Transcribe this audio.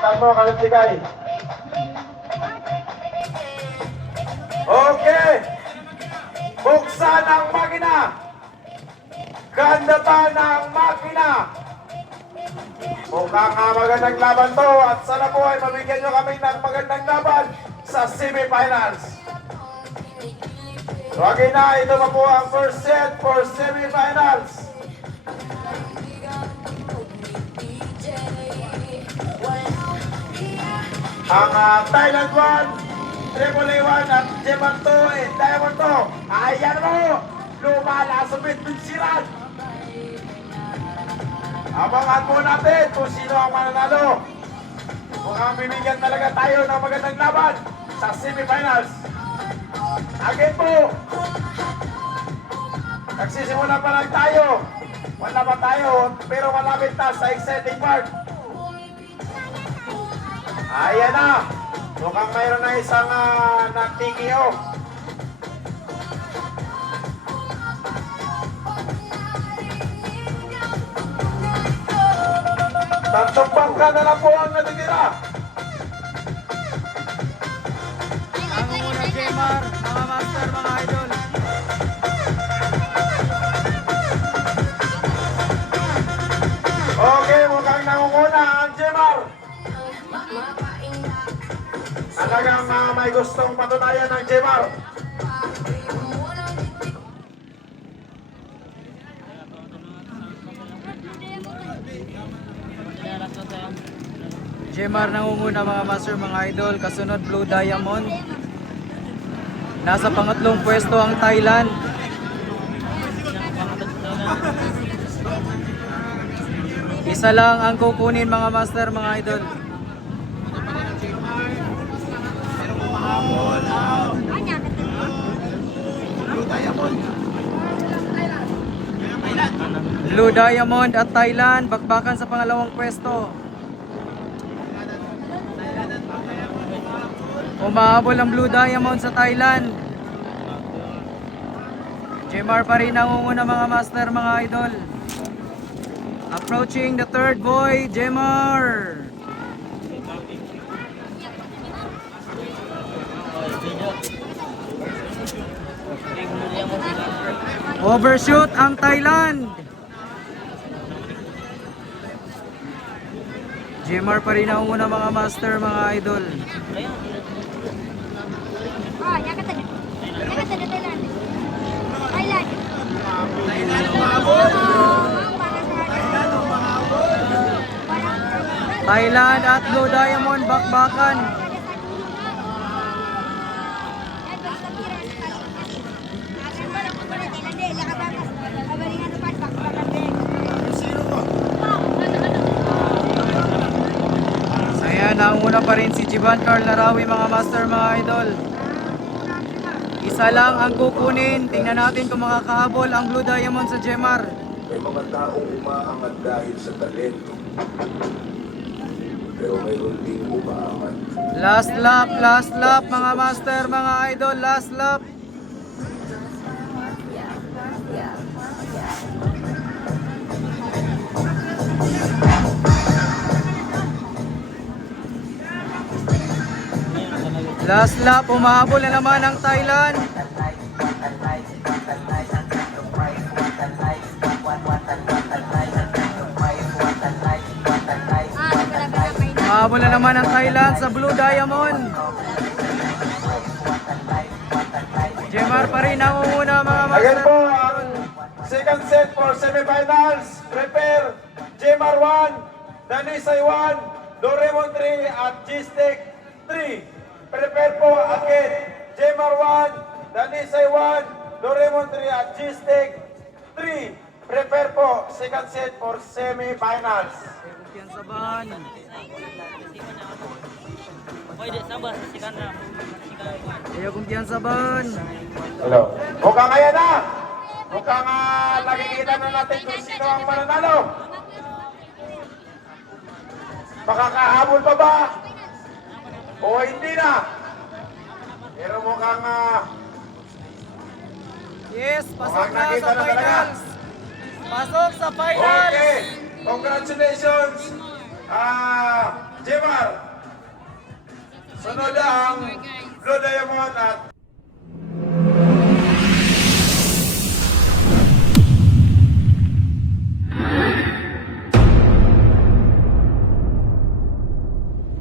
Tamo, kalutigay. Okay. Buksan ang makina. Gandatan ang makina. Mukhang magandang laban to at sana po ay mabigyan nyo kami ng magandang laban sa semifinals. So again na, ito pa po ang first set for semifinals. Ang Thailand 1, Triple A1 at Japan 2 and Diamond 2. Ayan mo, lumalasumit ng sirat. Abangan po natin kung sino ang mananalo. Mukhang bibigyan talaga tayo ng magandang laban sa semifinals. Again po, nagsisimula pa lang tayo. Wala pa tayo, pero malapit na sa exciting part. Ayan na, mukhang mayroon na isang nagtikio. Tatlong bangka na lang po ang natitira. Ang unang Jmar, mga master, mga idol. Okay, mukhang nangunguna ang Jemar. Talagang may gustong patunayan ng Jemar. Jmar nangunguna, mga master, mga idol. Kasunod Blue Diamond. Nasa pangatlong pwesto ang Thailand. Isa lang ang kukunin, mga master, mga idol. Blue Diamond at Thailand bakbakan sa pangalawang pwesto. Umahabol ang Blue Diamond sa Thailand. Jmar pa rin nangunguna, mga master, mga idol. Approaching the third boy, Jmar. Overshoot ang Thailand. Jmar pa rin nangunguna, mga master, mga idol. Thailand at Blue Diamond bakbakan. Ayan, nanguna pa rin si Jivan Carl Narawi, mga master, mga idol. Isa lang ang kukunin. Tingnan natin kung makakahabol ang Blue Diamond sa Jmar. May mga taong umaangat dahil sa talento. Pero mayroon ding umaangat. Last lap, mga master, mga idol. Last lap. Last lap, umahabol na naman ang Thailand. Umahabol na naman ang Thailand sa Blue Diamond. Jmar pa rin nangunguna, mga Again master. po, ang second set for semifinals. Prepare Jemar 1, Danisay 1, Doraemon 3 at G-Stick 3. Prepare po again. Jemar 1, Danisay 1, Doraemon 3 at G-Stick 3. Prepare po, second set for semifinals. Kumpiyansaban. Ayaw kumpiyansaban. Hello. Mukhang kaya na. Mukhang nakikita na natin kung sino ang mananalo. Makakahabol pa ba? O hindi na? Pero mukhang Yes, pasok mukhang na nakita sa na talaga. finals. Pasok sa finals. Okay. Congratulations, Jemar. Sunod ang Blue Diamond at